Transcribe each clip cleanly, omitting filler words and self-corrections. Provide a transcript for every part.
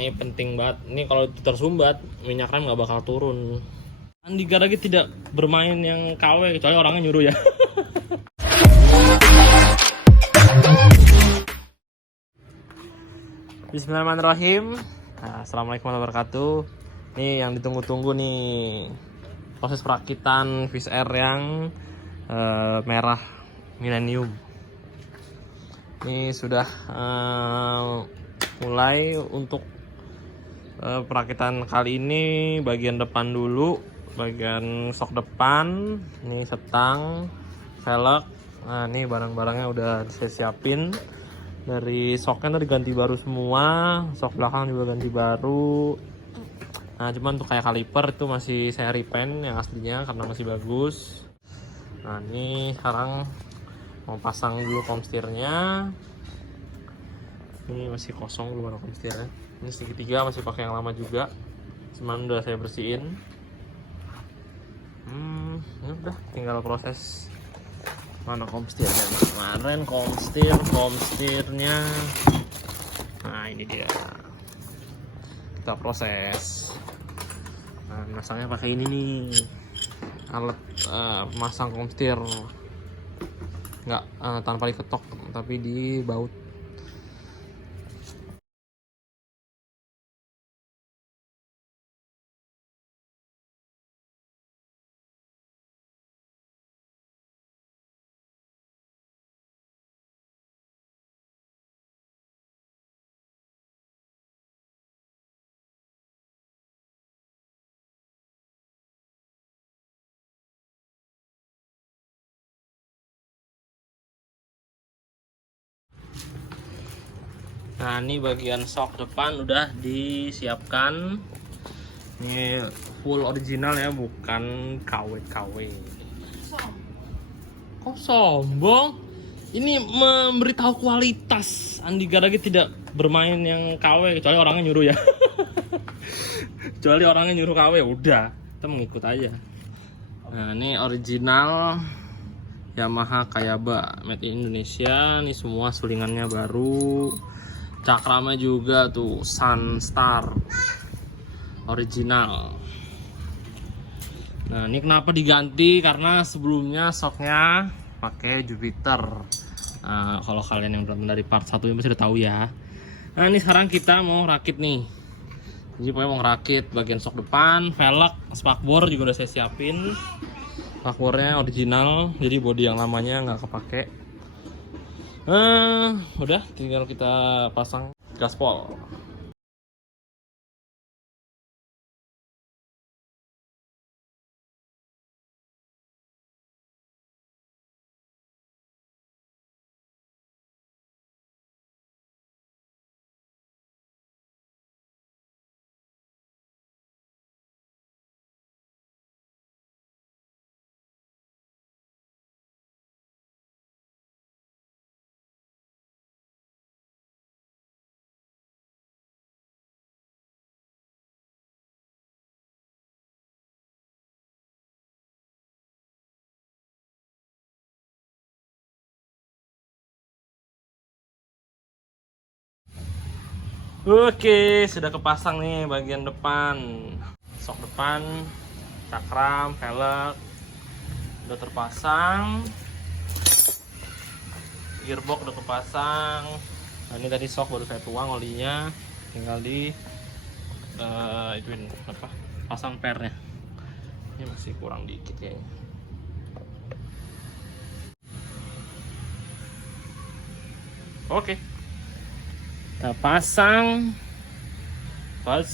Ini penting banget. Ini kalau itu tersumbat, minyak rem nggak bakal turun. Andi Garagi tidak bermain yang KW kecuali orangnya nyuruh ya. Bismillahirrahmanirrahim. Nah, assalamualaikum warahmatullahi wabarakatuh. Ini yang ditunggu-tunggu nih, proses perakitan Wizz Air yang merah Millennium. Ini sudah mulai untuk perakitan kali ini. Bagian depan dulu, bagian sok depan, ini setang, velg. Nah, ini barang-barangnya udah saya siapin. Dari soknya tuh diganti baru semua, sok belakang juga ganti baru. Nah, cuman untuk kayak kaliper itu masih saya repaint yang aslinya karena masih bagus. Nah, ini sekarang mau pasang dulu komstirnya. Ini masih kosong, belum ada komstirnya. Ini segitiga masih pakai yang lama juga, cuman udah saya bersihin. Ini udah tinggal proses. Mana komstirnya? Kemarin komstirnya. Nah, ini dia. Kita proses. Nah, masangnya pakai ini nih, alat masang komstir. Nggak tanpa diketok, tapi dibaut. Nah, ini bagian sok depan udah disiapkan. Ini full original ya, bukan KW-KW. Kok sombong? Ini memberitahu kualitas. Andi Garagi tidak bermain yang KW kecuali orangnya nyuruh ya. Kecuali orangnya nyuruh KW, udah kita mengikut aja. Nah, ini original Yamaha Kayaba made in Indonesia. Ini semua sulingannya baru. Cakramnya juga tuh Sunstar original. Nah, ini kenapa diganti? Karena sebelumnya soknya pakai Jupiter. Nah, kalau kalian yang belum dari part 1 yang pasti udah tahu ya. Nah, ini sekarang kita mau rakit nih. Jadi pokoknya mau ngerakit bagian sok depan, velg, spakbor juga udah saya siapin. Spakbornya original, jadi bodi yang lamanya nggak kepake. Udah tinggal kita pasang gaspol. Oke, sudah kepasang nih bagian depan. Sok depan, cakram, velg udah terpasang. Gearbox udah kepasang. Nah, ini tadi sok baru saya tuang olinya, tinggal di ituin apa? Pasang pernya. Ini masih kurang dikit kayaknya. Oke. Kita pasang. Nah,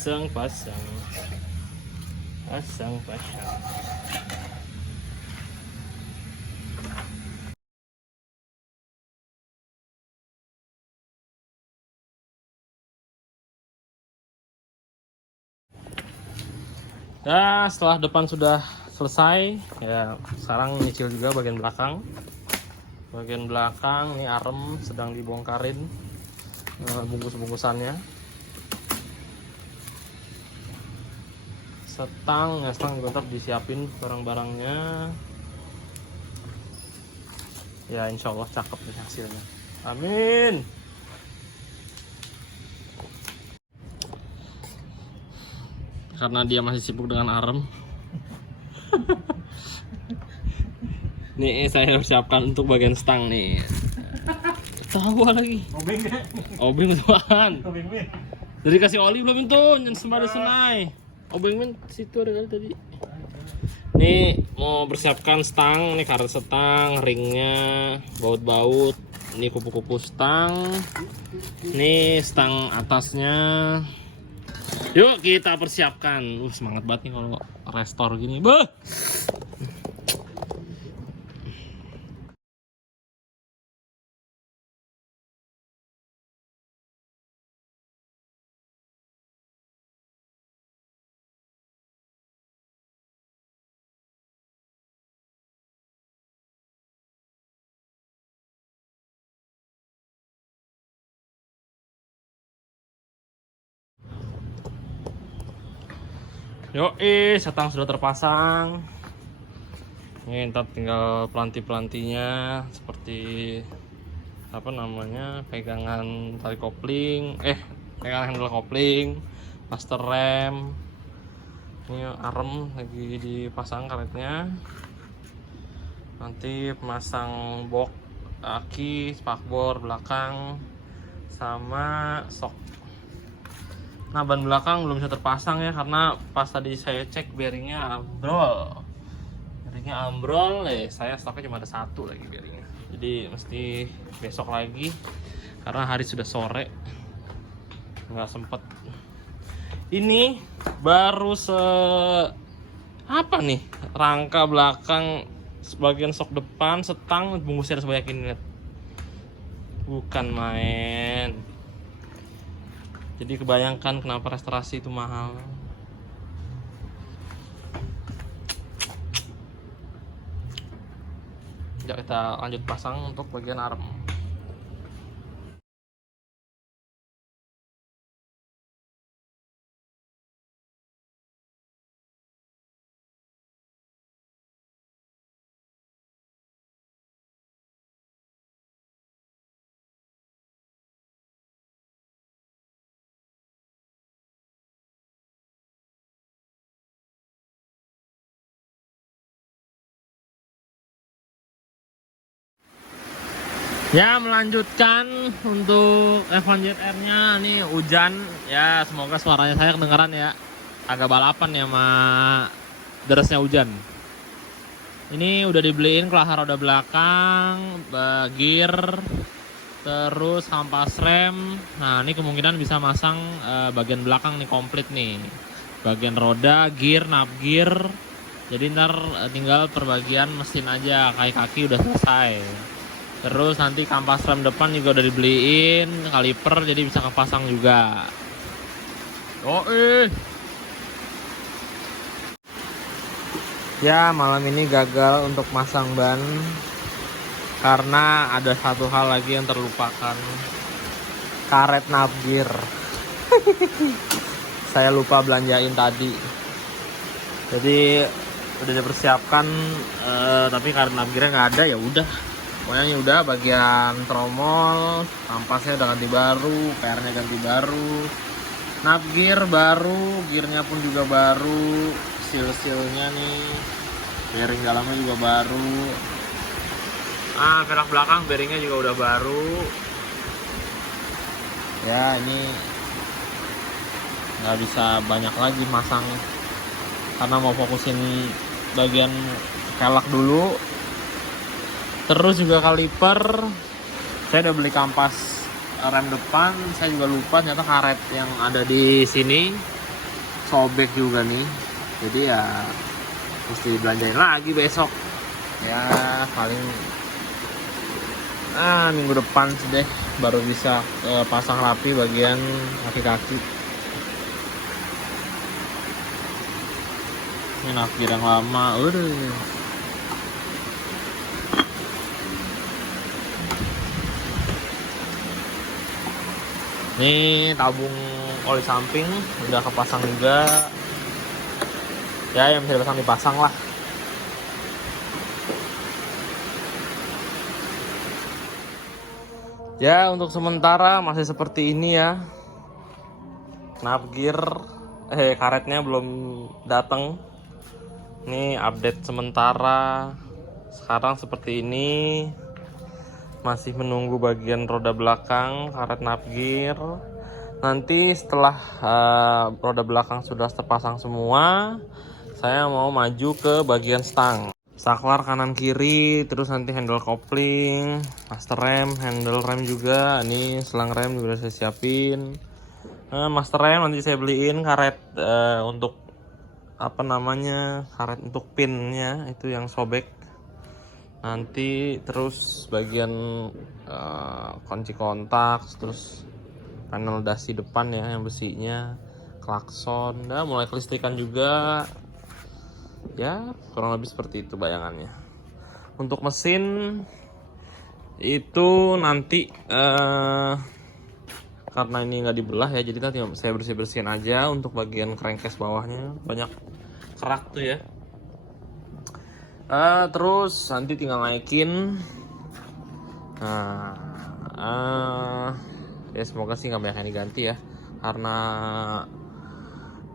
setelah depan sudah selesai, ya sekarang nyicil juga bagian belakang. Bagian belakang ini arem sedang dibongkarin, bungkus-bungkusannya. Stang juga tetap disiapin barang-barangnya. Ya, insya Allah cakep nih hasilnya. Amin. karena dia masih sibuk dengan arem. Nih saya siapkan untuk bagian stang nih. Tawa lagi. Obeng tuan. Jadi kasih oli belum itu? Jangan sembari senai. Obeng men situ ada kali tadi. Nih mau persiapkan stang, nih karet stang, ringnya, baut-baut, ini kupu-kupu stang, nih stang atasnya. Yuk kita persiapkan. Semangat banget nih kalau restore gini. Bah. Yuk, setang sudah terpasang. Ini ntar tinggal pelanti-pelantinya seperti apa namanya, pegangan tali kopling, pegangan handle kopling, master rem. Ini arem lagi dipasang karetnya. Nanti pemasang box aki, spakbor belakang, sama sok. Nah ban belakang belum bisa terpasang ya, karena pas tadi saya cek bearingnya ambrol. Bearingnya ambrol, saya stoknya cuma ada satu lagi bearingnya. Jadi mesti besok lagi, karena hari sudah sore, nggak sempet. Ini baru apa nih, rangka belakang, sebagian sok depan, setang, bungkusnya ada sebanyak ini, lihat. Bukan main. Jadi kebayangkan kenapa restorasi itu mahal. Yuk kita lanjut pasang untuk bagian arem. Ya, melanjutkan untuk F1 ZR-nya. Nih hujan ya, semoga suaranya saya kedengaran ya. Agak balapan ya sama derasnya hujan. Ini udah dibeliin kelahar roda belakang, gear, terus kampas rem. Nah, ini kemungkinan bisa masang bagian belakang nih komplit nih. Bagian roda, gear, nap gear. Jadi ntar tinggal perbagian mesin aja, kaki-kaki udah selesai. Terus nanti kampas rem depan juga udah dibeliin, kaliper jadi bisa kepasang juga. Ya, malam ini gagal untuk masang ban karena ada satu hal lagi yang terlupakan. Karet navgear. Saya lupa belanjain tadi. Jadi udah dipersiapkan, tapi karet navgearnya nggak ada, ya udah. Pokoknya udah bagian tromol, kampasnya udah ganti baru, PR-nya ganti baru, navgear baru, gearnya pun juga baru, seal-sealnya nih, bearing dalamnya juga baru. Velg belakang bearingnya juga udah baru. Ya ini nggak bisa banyak lagi masang karena mau fokusin bagian velg dulu. Terus juga kaliper, saya udah beli kampas rem depan, saya juga lupa ternyata karet yang ada di sini sobek juga nih. Jadi ya mesti belanjain lagi besok. Ya paling minggu depan sih deh baru bisa pasang rapi bagian kaki-kaki. Ini navgear yang lama, Ini tabung oli samping udah kepasang juga. Ya yang bisa dipasang lah. Ya untuk sementara masih seperti ini ya. Navgear karetnya belum datang. Ini update sementara sekarang seperti ini. Masih menunggu bagian roda belakang karet napgir. Nanti setelah roda belakang sudah terpasang semua, saya mau maju ke bagian stang, saklar kanan kiri, terus nanti handle kopling, master rem, handle rem juga. Ini selang rem juga saya siapin. Master rem nanti saya beliin karet untuk karet untuk pinnya itu yang sobek. Nanti terus bagian kunci kontak, terus panel dasi depan ya yang besinya, klakson, dan mulai kelistrikan juga. Ya kurang lebih seperti itu bayangannya. Untuk mesin itu nanti karena ini nggak dibelah ya, jadi nanti saya bersihin aja. Untuk bagian crankcase bawahnya banyak kerak tuh ya. Terus nanti tinggal naikin. Ya semoga sih nggak banyak yang diganti ya, karena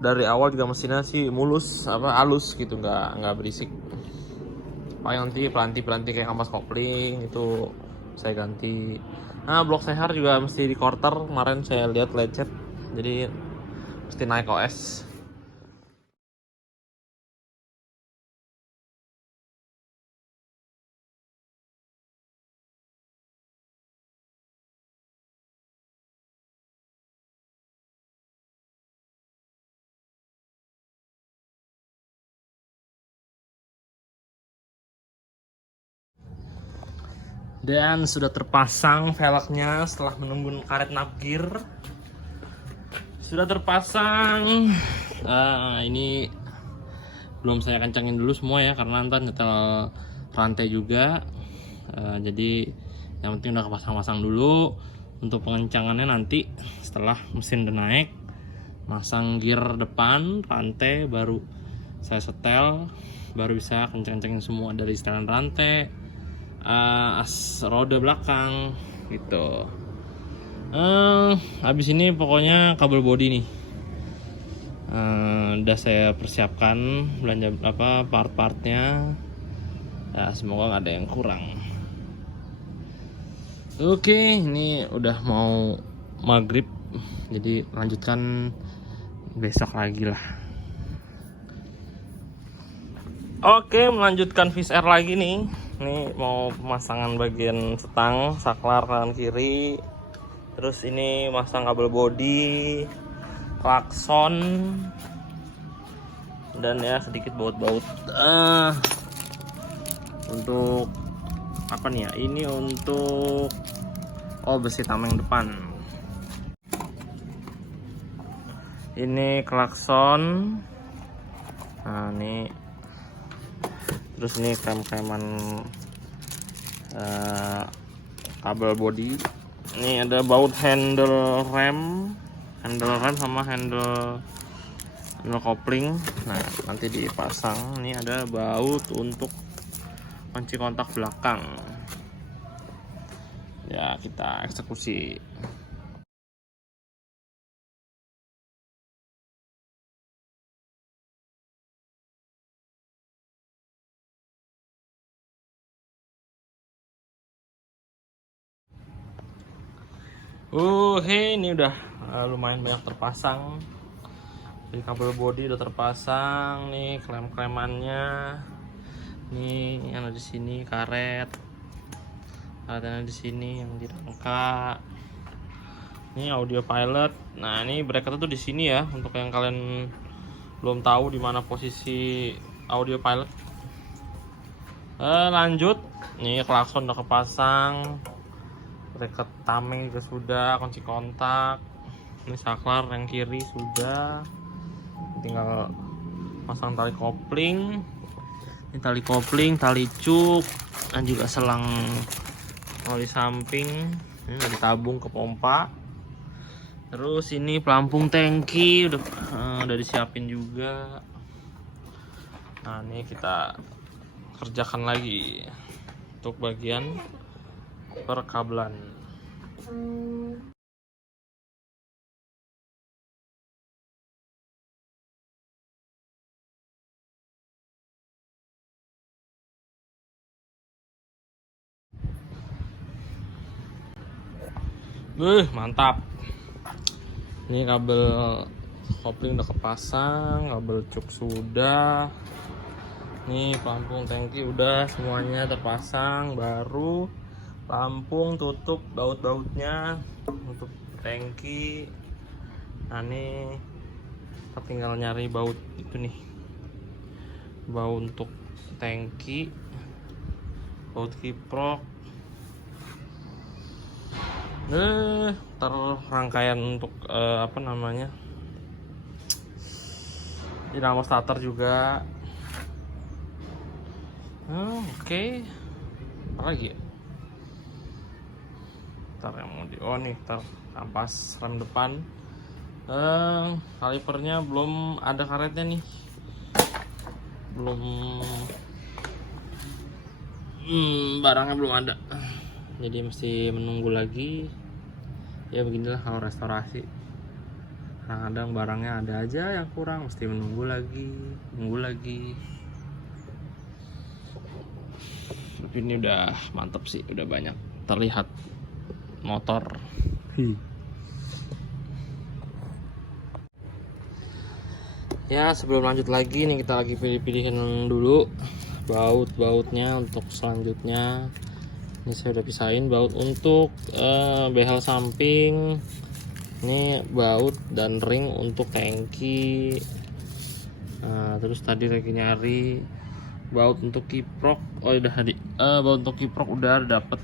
dari awal juga mesinnya sih mulus, halus gitu, nggak berisik. Paling nanti pelanti kayak kampas kopling itu saya ganti. Blok sehar juga mesti di quarter, kemarin saya lihat lecet, jadi mesti naik OS. Dan sudah terpasang velgnya setelah menunggu karet napgir. Sudah terpasang. Ini belum saya kencangin dulu semua ya, karena ntar nyetel rantai juga. Jadi yang penting udah kepasang-pasang dulu. Untuk pengencangannya nanti setelah mesin udah naik, masang gear depan, rantai, baru saya setel, baru bisa kencang-kencangin semua dari setelan rantai, roda belakang gitu. Habis ini pokoknya kabel bodi nih udah saya persiapkan, belanja part-partnya ya, semoga nggak ada yang kurang. Oke, ini udah mau maghrib, jadi lanjutkan besok lagi lah. Oke, melanjutkan Fish Air lagi nih. Ini mau pemasangan bagian setang, saklar kanan kiri. Terus ini masang kabel bodi, klakson, dan ya sedikit baut-baut. Untuk apa nih ya? Ini untuk besi tameng depan. Ini klakson. Nah, ini terus ini krem-kreman kabel bodi. Ini ada baut handle rem sama handle kopling. Nah, nanti dipasang. Ini ada baut untuk kunci kontak belakang. Ya, kita eksekusi. Ini udah lumayan banyak terpasang. Jadi kabel bodi udah terpasang nih, klem-klemannya. Nih yang ada di sini karetnya di sini yang di rangka. Ini audio pilot. Nah, ini bracket tuh di sini ya, untuk yang kalian belum tahu di mana posisi audio pilot. Lanjut. Nih klakson udah kepasang. Bracket tameng juga sudah, kunci kontak. Ini saklar yang kiri sudah, tinggal pasang tali kopling. Ini tali kopling, tali cuk, dan juga selang di samping. Ini udah ditabung ke pompa. Terus ini pelampung tangki udah disiapin juga. Nah, ini kita kerjakan lagi untuk bagian perkabelan. Mantap. Ini kabel kopling udah kepasang, kabel cuk sudah. Nih pelampung tangki udah semuanya terpasang, baru pelampung tutup baut-bautnya untuk tangki. Nah ini kita tinggal nyari baut itu nih, baut untuk tangki, baut kiprok. Rangkaian untuk apa namanya, dinamo starter juga. Oke. Apa lagi ya? Ntar yang mau nih, ntar kampas rem depan. Kalipernya belum ada karetnya nih, belum barangnya belum ada, jadi mesti menunggu lagi. Ya beginilah kalau restorasi, kadang-kadang barangnya ada aja yang kurang, mesti menunggu lagi. Tapi ini udah mantap sih, udah banyak terlihat motor. Ya sebelum lanjut lagi nih, kita lagi pilih-pilihin dulu baut-bautnya untuk selanjutnya. Ini saya udah pisahin baut untuk behel samping, ini baut dan ring untuk tangki. Terus tadi lagi nyari baut untuk kiprok. Oh udah tadi baut untuk kiprok udah dapet.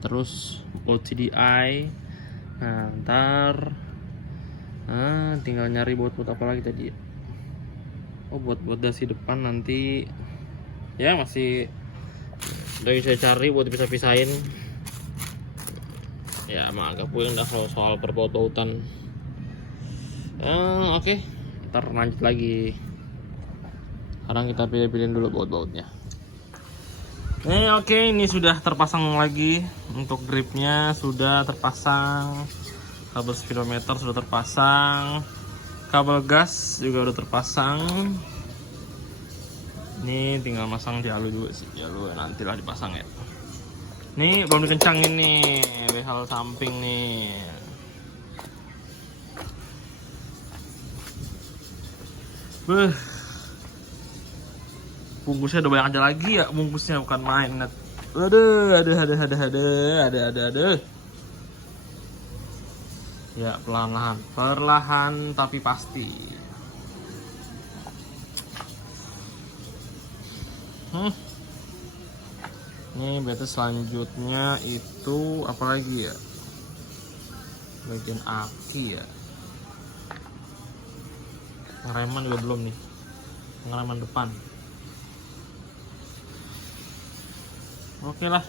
Terus baut CDI. Ntar tinggal nyari baut apa lagi tadi ya. Oh buat dasi depan nanti ya masih udah bisa cari buat bisa pisahin ya, emang agak puyeng dah kalau soal perbaut-bautan. Oke, ntar lanjut lagi. Sekarang kita pilih-pilihin dulu baut-bautnya. Oke, ini sudah terpasang lagi. Untuk gripnya sudah terpasang, kabel speedometer sudah terpasang, kabel gas juga udah terpasang. Ini tinggal masang jalu juga sih, jalu nantilah dipasang ya. Nih belum dikencangin nih behel samping nih. Bungkusnya udah banyak aja lagi ya, bungkusnya bukan main. Aduh. Ya perlahan tapi pasti. Ini berarti selanjutnya itu apa lagi ya? Bagian aki ya. Pengereman juga belum nih. Pengereman depan. Oke lah.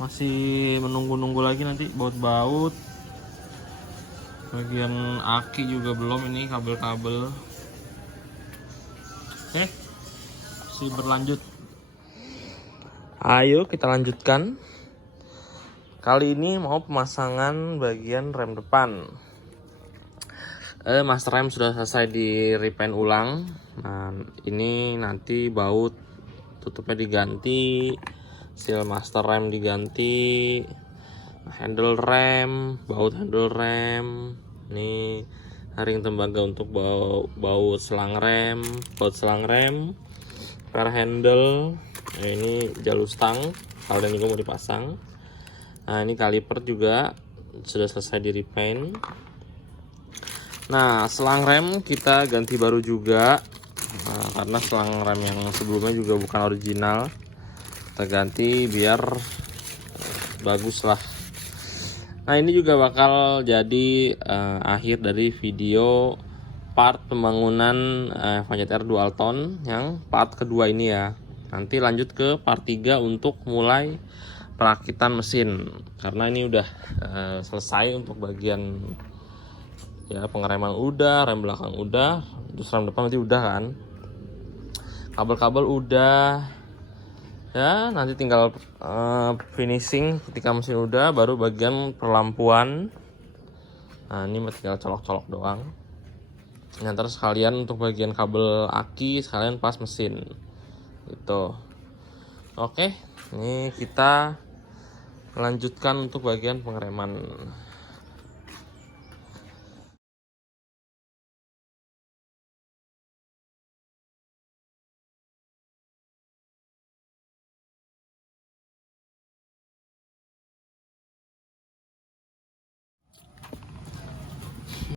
Masih menunggu-nunggu lagi nanti baut-baut. Bagian aki juga belum, ini kabel-kabel. Oke. Masih berlanjut. Ayo kita lanjutkan. Kali ini mau pemasangan bagian rem depan. Master rem sudah selesai di repaint ulang. Nah, ini nanti baut tutupnya diganti, seal master rem diganti, handle rem, baut handle rem. Ini ring tembaga untuk baut selang rem, per handle. Nah, ini jalur stang, kalian juga mau dipasang. Nah ini kaliper juga sudah selesai di repaint. Nah selang rem kita ganti baru juga, karena selang rem yang sebelumnya juga bukan original. Kita ganti biar bagus lah. Nah ini juga bakal jadi akhir dari video part pembangunan Avanza R dual tone yang part kedua ini ya. Nanti lanjut ke part 3 untuk mulai perakitan mesin, karena ini udah selesai untuk bagian ya pengereman udah, rem belakang udah, terus rem depan nanti udah kan, kabel-kabel udah ya. Nanti tinggal finishing ketika mesin udah, baru bagian perlampuan. Nah ini tinggal colok-colok doang. Ntar sekalian untuk bagian kabel aki sekalian pas mesin gitu. Oke, ini kita lanjutkan untuk bagian pengereman.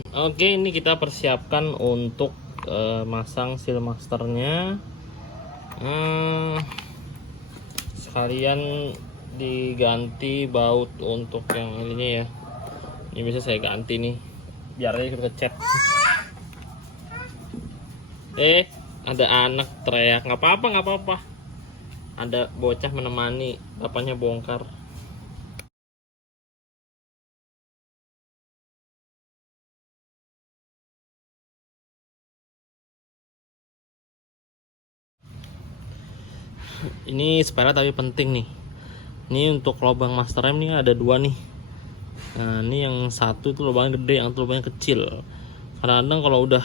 Oke, ini kita persiapkan untuk masang seal masternya. Sekalian diganti baut untuk yang ininya ya. Ini bisa saya ganti nih, biar dia ikut ngecat. Ada anak teriak, nggak apa-apa, nggak apa-apa. Ada bocah menemani, bapaknya bongkar. Ini sepele tapi penting nih. Ini untuk lubang master rem nih ada dua nih. Nah, ini yang satu itu lubangnya gede, yang satu lubangnya kecil. Kadang-kadang kalau udah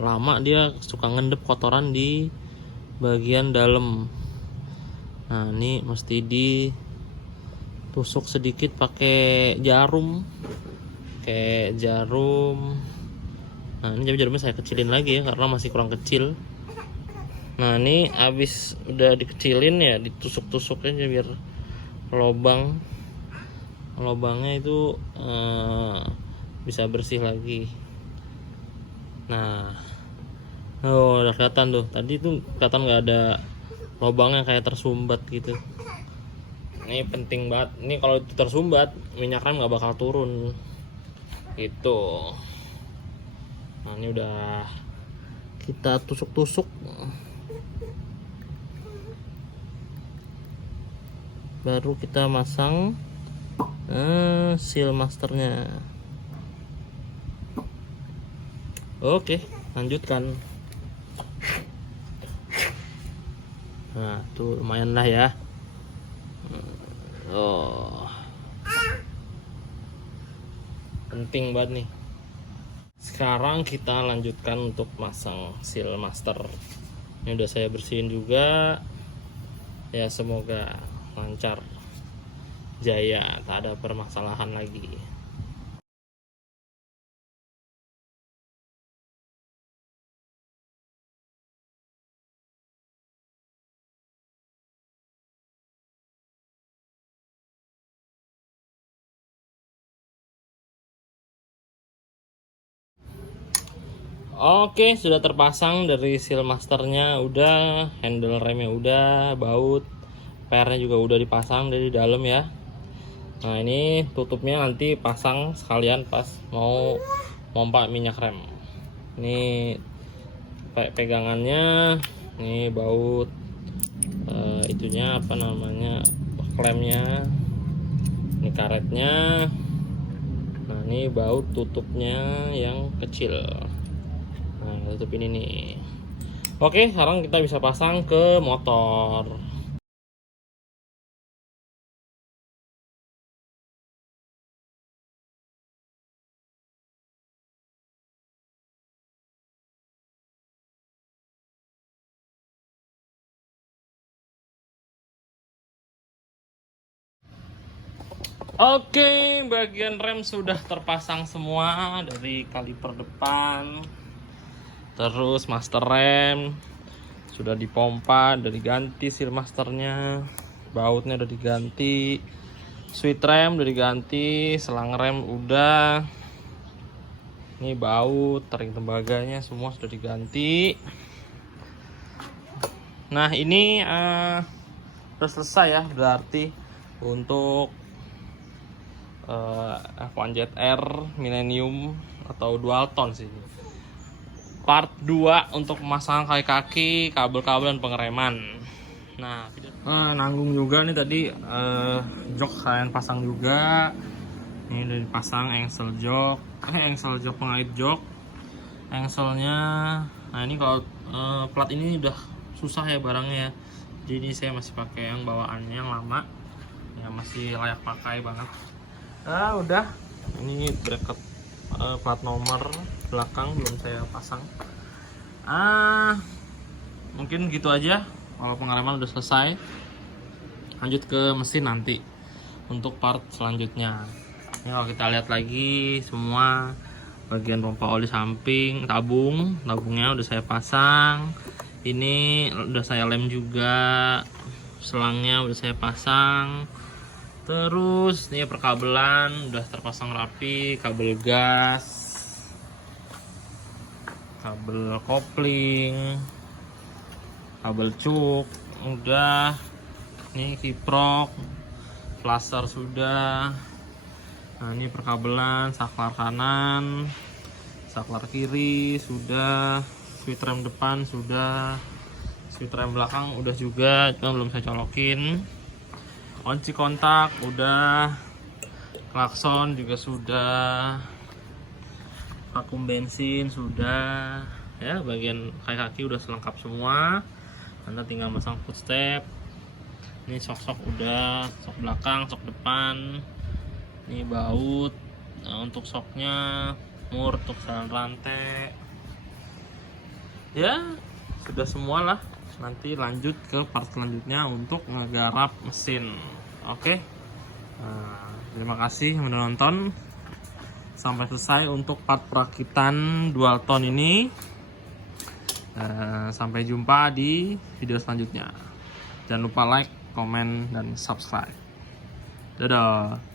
lama dia suka ngendep kotoran di bagian dalam. Nah, ini mesti ditusuk sedikit pakai jarum. Nah, ini jarumnya saya kecilin lagi ya karena masih kurang kecil. Nah, ini habis udah dikecilin ya, ditusuk-tusuk aja biar lubangnya itu bisa bersih lagi. Nah, udah kelihatan tuh. Tadi tuh kelihatan nggak ada lubangnya, kayak tersumbat gitu. Ini penting banget. Ini kalau itu tersumbat, minyak rem nggak bakal turun. Gitu. Nah, ini udah kita tusuk-tusuk. Baru kita masang seal masternya. Oke, lanjutkan. Nah, tuh lumayan lah ya. Penting banget nih. Sekarang kita lanjutkan untuk masang seal master. Ini udah saya bersihin juga. Ya, semoga lancar, jaya, tak ada permasalahan lagi. Oke, sudah terpasang dari seal masternya, udah, handle remnya udah, baut pernya juga udah dipasang dari dalam ya. Nah, ini tutupnya nanti pasang sekalian pas mau pompa minyak rem. Ini pegangannya, ini baut itunya apa namanya, klemnya, ini karetnya. Nah, ini baut tutupnya yang kecil. Nah, tutup ini nih. Oke, sekarang kita bisa pasang ke motor. Oke, bagian rem sudah terpasang semua, dari kaliper depan, terus master rem sudah dipompa, udah diganti seal masternya, bautnya udah diganti, switch rem udah diganti, selang rem udah, ini baut, taring tembaganya semua sudah diganti. Nah, ini udah selesai ya, berarti untuk F1ZR Millennium atau dual tone sih. Part 2 untuk pemasangan kaki-kaki, kabel-kabel dan pengereman. Nah, nanggung juga nih tadi, jok kalian pasang juga. Ini udah dipasang engsel jok, pengait jok, engselnya. Nah, ini kalau plat ini udah susah ya barangnya ya. Jadi saya masih pakai yang bawaannya yang lama, ya masih layak pakai banget. Udah, ini bracket plat nomor belakang belum saya pasang. Mungkin gitu aja. Kalau pengereman udah selesai, lanjut ke mesin nanti untuk part selanjutnya. Ini kalau kita lihat lagi, semua bagian pompa oli samping, tabungnya udah saya pasang. Ini udah saya lem juga, selangnya udah saya pasang. Terus nih perkabelan udah terpasang rapi, kabel gas kabel kopling, kabel cuk udah, ini kiprok, plaster sudah. Nah ini perkabelan, saklar kanan, saklar kiri sudah, switch rem depan sudah, switch rem belakang udah juga, cuma belum saya colokin. Kunci kontak udah, klakson juga sudah, vakum bensin sudah, ya bagian kaki udah selengkap semua. Anda tinggal masang footstep. Ini sok-sok udah, sok belakang, sok depan. Ini baut. Nah, untuk soknya, mur untuk saran rantai. Ya, sudah semua lah. Nanti lanjut ke part selanjutnya untuk ngegarap mesin. Oke. Nah, terima kasih yang udah nonton sampai selesai untuk part perakitan dual tone ini. Sampai jumpa di video selanjutnya. Jangan lupa like, komen, dan subscribe. Dadah.